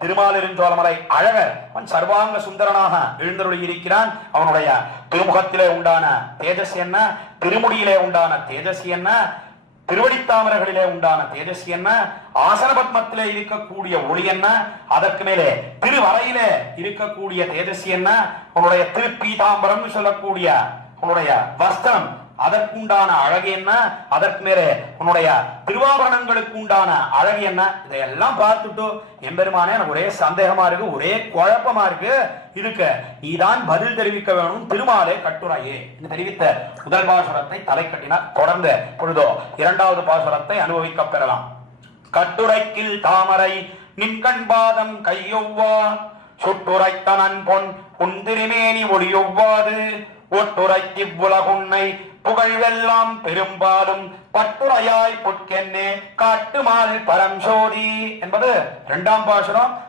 திருமாலிருஞ்சோலமலை அழகர் அவன் சர்வாங்க சுந்தரனாக எழுந்தருளி இருக்கிறான் அவனுடைய திருமுகத்திலே உண்டான தேஜஸ் என்ன? திருமுடியிலே உண்டான தேஜஸ் என்ன? திருவடித்தாமரங்களிலே உண்டான தேஜஸ் என்ன? ஆசன பத்மத்திலே இருக்கக்கூடிய ஒளி என்ன? அதற்கு மேலே திருவரையிலே இருக்கக்கூடிய தேஜஸ் என்ன? உன்னுடைய திருப்பீதாம்பரம் சொல்லக்கூடிய உன்னுடைய வஸ்திரம் அதற்குண்டான அழகு என்ன? அதற்கு மேல உன்னுடைய திருவாபரணங்களுக்கு உண்டான அழகு என்ன? இதையெல்லாம் பார்த்துட்டு எம்பெருமானே எனக்கு ஒரே சந்தேகமா இருக்கு ஒரே குழப்பமா இருக்கு. இதுக்கு நீதான் பதில் தெரிவிக்க வேணும் திருமாலே கட்டுரையே என்று தெரிவித்த முதல் பாசுரத்தை தலை கட்டினார் தொடர்ந்து பொழுதோ இரண்டாவது பாசுரத்தை அனுபவிக்க பெறலாம். கட்டுரைக்கில் தாமரை நின்கண்பாதம் கையொவ்வா சுட்டுரைத்தனன் பொன் உந்திரிமேனி ஒளியொவ்வாது. ஒட்டுரைக்கு ஒட்டுரைத்திவ்வுலகுன்னை புகழ்வெல்லாம் பெரும்பாலும் பட்டுரையாய் புட்கென்னே காட்டுமால் பரஞ்சோதி என்பது இரண்டாம் பாசுரம்.